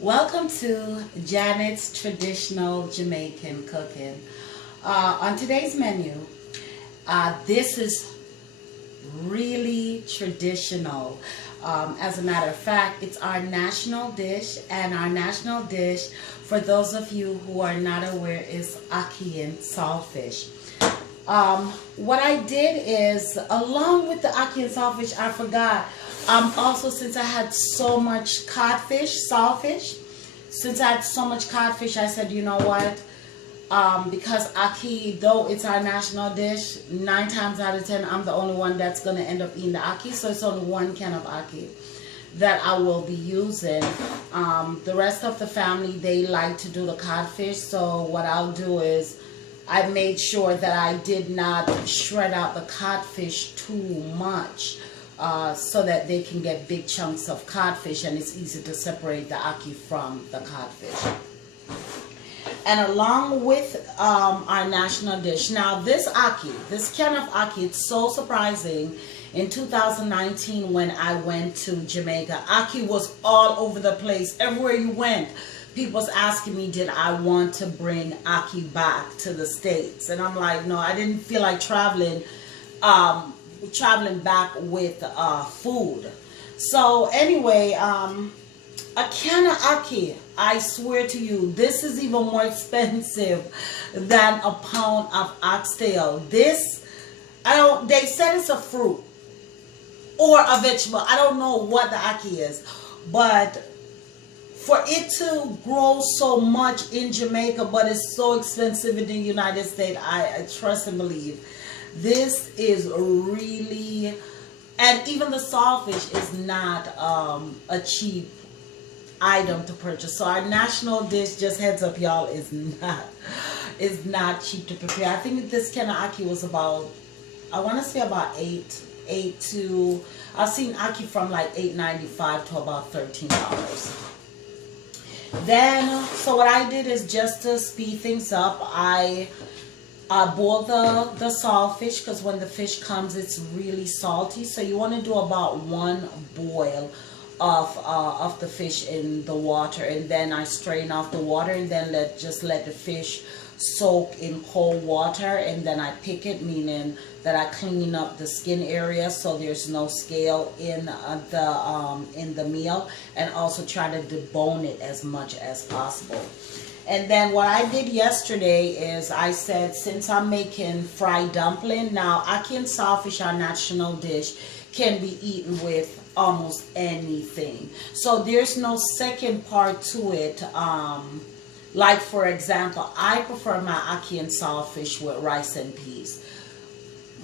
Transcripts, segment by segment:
Welcome to Janet's Traditional Jamaican Cooking. On today's menu, this is really traditional. As a matter of fact, it's our national dish, and our national dish, for those of you who are not aware, is ackee and saltfish. What I did is, along with the ackee and saltfish, I forgot. Also, since I had so much codfish, saltfish, since I had so much codfish, I said, you know what? Because ackee, though it's our national dish, 9 times out of 10, I'm the only one that's going to end up eating the ackee. So it's only one can of ackee that I will be using. The rest of the family, they like to do the codfish. So what I'll do is, I made sure that I did not shred out the codfish too much so that they can get big chunks of codfish, and it's easy to separate the ackee from the codfish. And along with our national dish, now this ackee, this can of ackee, it's so surprising. In 2019, when I went to Jamaica, ackee was all over the place. Everywhere you went, people was asking me, did I want to bring ackee back to the States? And I'm like, no, I didn't feel like traveling back with food. So anyway, a can of ackee, I swear to you, this is even more expensive than a pound of oxtail. This, they said it's a fruit or a vegetable. I don't know what the ackee is, but for it to grow so much in Jamaica, but it's so expensive in the United States, I trust and believe. This is really, and even the saltfish is not a cheap item to purchase. So our national dish, just heads up y'all, is not cheap to prepare. I think this can of ackee was about, I want to say about eight to, I've seen ackee from like $8.95 to about $13. Then, so what I did is, just to speed things up, I boiled the saltfish, because when the fish comes, it's really salty. So you want to do about 1 boil of the fish in the water, and then I strain off the water, and then just let the fish soak in cold water, and then I pick it, meaning that I clean up the skin area so there's no scale in the meal, and also try to debone it as much as possible. And then what I did yesterday is, I said, since I'm making fried dumpling, now ackee and saltfish, our national dish, can be eaten with almost anything. So there's no second part to it. Like, for example, I prefer my ackee and saltfish with rice and peas.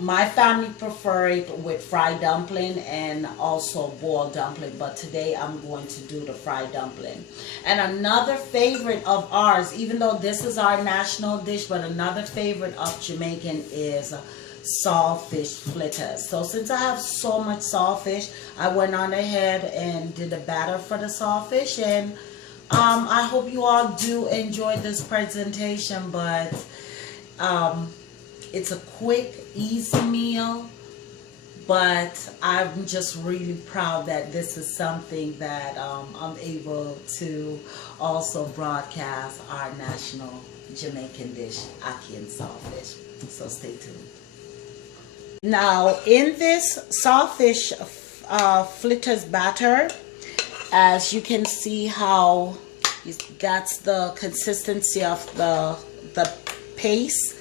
My family prefer it with fried dumpling and also boiled dumpling, but today I'm going to do the fried dumpling. And another favorite of ours, even though this is our national dish, but another favorite of Jamaican is saltfish fritters. So since I have so much saltfish, I went on ahead and did a batter for the saltfish, and I hope you all do enjoy this presentation, but it's a quick, easy meal, but I'm just really proud that this is something that I'm able to also broadcast our national Jamaican dish, ackee and saltfish. So stay tuned. Now, in this saltfish fritters batter, as you can see how that's the consistency of the paste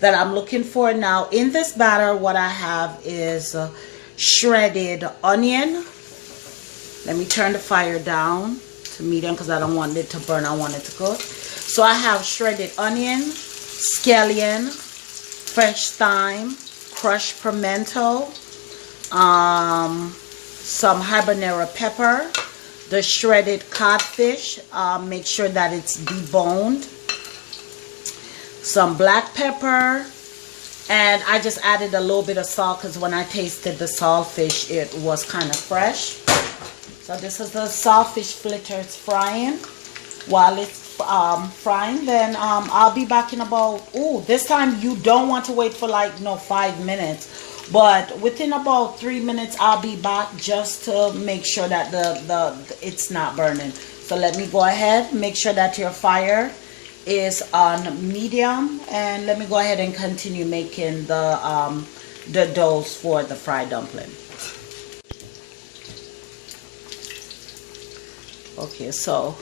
that I'm looking for. Now, in this batter, what I have is shredded onion. Let me turn the fire down to medium because I don't want it to burn. I want it to cook. So I have shredded onion, scallion, fresh thyme, crushed pimento, some habanero pepper, the shredded codfish. Make sure that it's deboned. Some black pepper, and I just added a little bit of salt because when I tasted the saltfish, it was kind of fresh. So this is the saltfish fritters frying. While it's frying, then I'll be back in about, this time you don't want to wait for like 5 minutes, but within about 3 minutes I'll be back, just to make sure that it's not burning. So let me go ahead, make sure that your fire is on medium, and let me go ahead and continue making the doughs for the fried dumpling. Okay, so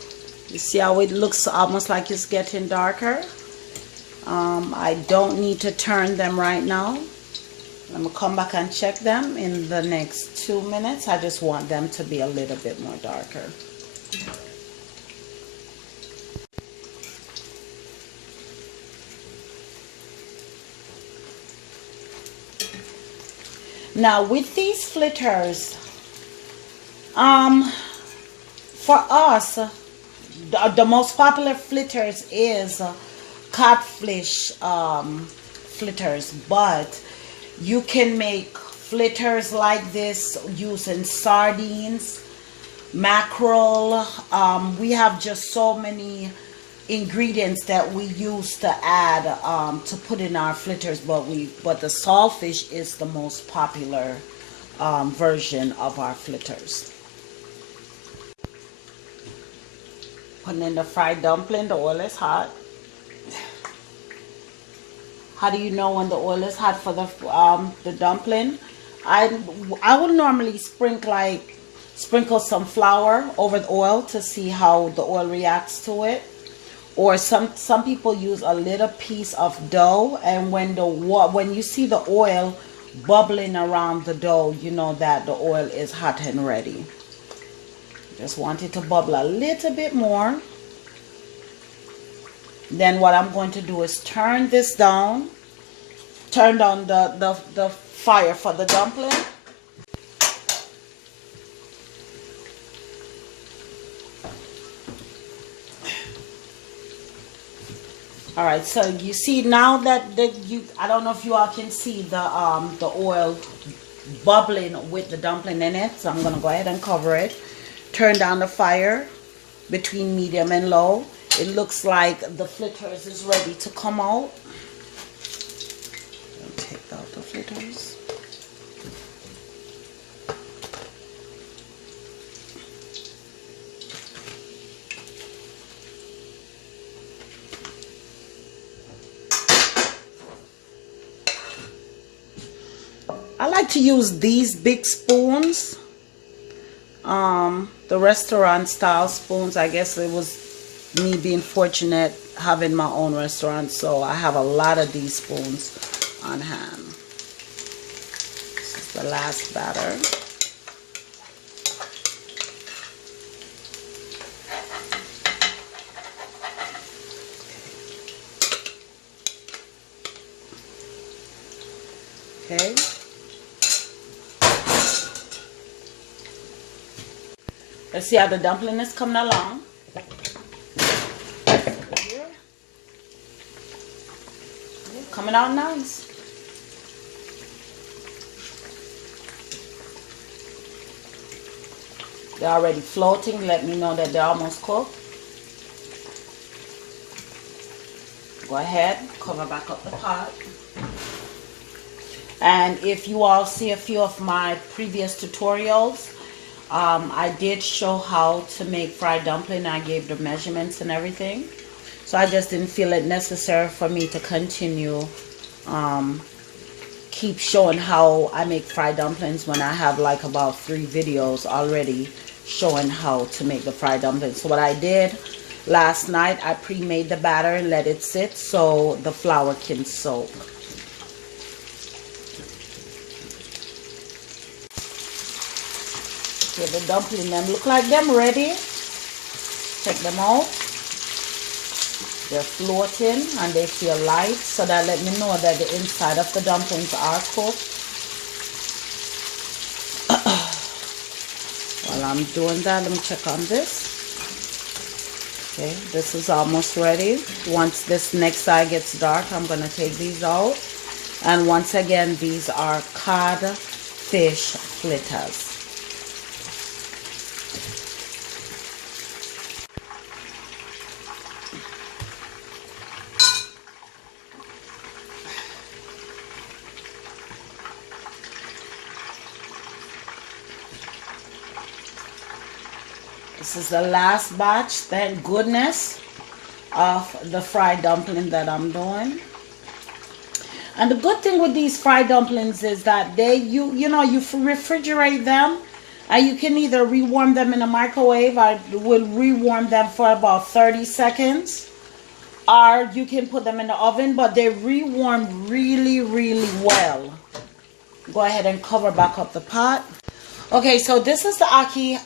you see how it looks almost like it's getting darker. I don't need to turn them right now. I'm gonna come back and check them in the next 2 minutes. I just want them to be a little bit more darker. Now with these fritters, for us, the most popular fritters is codfish fritters, but you can make fritters like this using sardines, mackerel. We have just so many ingredients that we use to add to put in our fritters, but the saltfish is the most popular version of our fritters. Putting in the fried dumpling, the oil is hot. How do you know when the oil is hot for the dumpling? I would normally sprinkle some flour over the oil to see how the oil reacts to it. Or some people use a little piece of dough, and when you see the oil bubbling around the dough, you know that the oil is hot and ready. Just want it to bubble a little bit more. Then what I'm going to do is turn this down. Turn down the fire for the dumpling. All right, so you see now that I don't know if you all can see the oil bubbling with the dumpling in it. So I'm gonna go ahead and cover it. Turn down the fire between medium and low. It looks like the fritters is ready to come out. I'll take out the fritters. I like to use these big spoons, the restaurant style spoons. I guess it was me being fortunate having my own restaurant, so I have a lot of these spoons on hand. This is the last batter. Okay. Let's see how the dumpling is coming along. Here. Coming out nice. They're already floating. Let me know that they're almost cooked. Go ahead, cover back up the pot. And if you all see a few of my previous tutorials, I did show how to make fried dumpling. I gave the measurements and everything. So I just didn't feel it necessary for me to continue keep showing how I make fried dumplings when I have like about 3 videos already showing how to make the fried dumplings. So what I did last night, I pre-made the batter and let it sit so the flour can soak. Okay, the dumpling them look like them ready. Check them out. They're floating and they feel light, so that let me know that the inside of the dumplings are cooked. While I'm doing that, let me check on this. Okay, this is almost ready. Once this next side gets dark, I'm going to take these out. And once again, these are cod fish fritters. This is the last batch, thank goodness, of the fried dumpling that I'm doing. And the good thing with these fried dumplings is that you refrigerate them, and you can either rewarm them in a microwave. I will rewarm them for about 30 seconds, or you can put them in the oven, but they rewarm really, really well. Go ahead and cover back up the pot. Okay, so this is the ackee.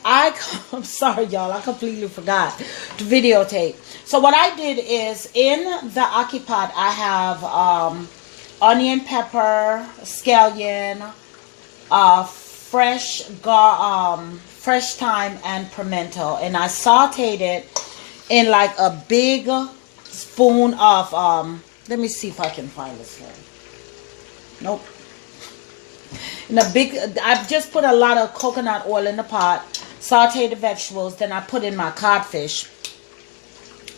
I'm sorry, y'all. I completely forgot to videotape. So what I did is, in the ackee pot, I have onion, pepper, scallion, fresh thyme, and pimento. And I sauteed it in like a big spoon of, let me see if I can find this one. Nope. I've just put a lot of coconut oil in the pot, sauteed the vegetables, then I put in my codfish.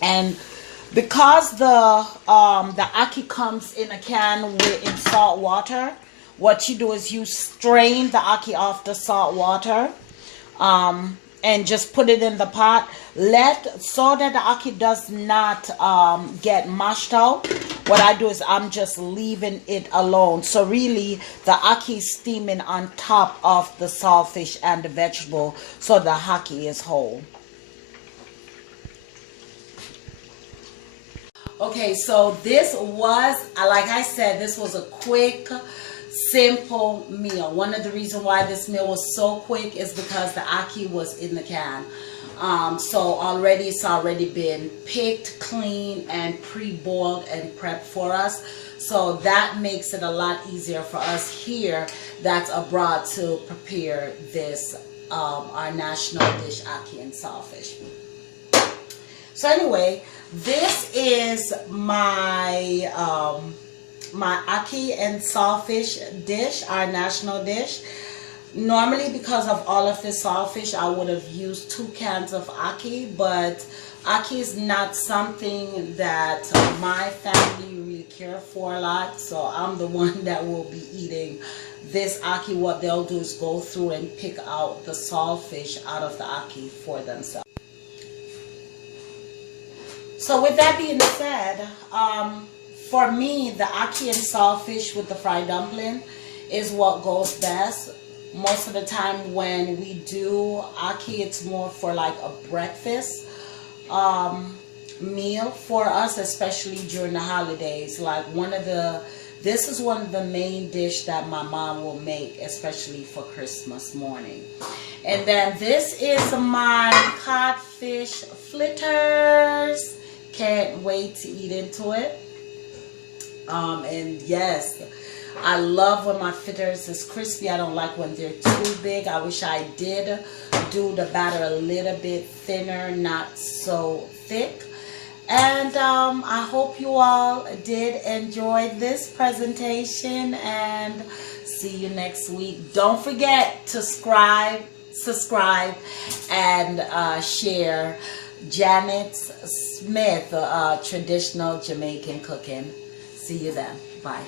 And because the ackee comes in a can in salt water, what you do is you strain the ackee off the salt water, and just put it in the pot. So that the ackee does not get mashed out. What I do is I'm just leaving it alone. So really, the ackee is steaming on top of the saltfish and the vegetable, so the ackee is whole. Okay, so this was, like I said, this was a quick, simple meal. One of the reasons why this meal was so quick is because the ackee was in the can. So already it's already been picked, clean, and pre-boiled and prepped for us. So that makes it a lot easier for us here that's abroad to prepare this, our national dish, ackee and saltfish. So anyway, this is my my ackee and saltfish dish, our national dish. Normally, because of all of this saltfish, I would have used 2 cans of ackee, but ackee is not something that my family really care for a lot, so I'm the one that will be eating this ackee. What they'll do is go through and pick out the saltfish out of the ackee for themselves. So with that being said, for me, the ackee and saltfish with the fried dumpling is what goes best. Most of the time when we do ackee, it's more for like a breakfast meal for us, especially during the holidays. Like this is one of the main dish that my mom will make, especially for Christmas morning. And then this is my codfish fritters. Can't wait to eat into it. And yes, I love when my fritters is crispy. I don't like when they're too big. I wish I did do the batter a little bit thinner, not so thick. And I hope you all did enjoy this presentation, and see you next week. Don't forget to subscribe, and share Janet Smith, traditional Jamaican cooking. See you then. Bye.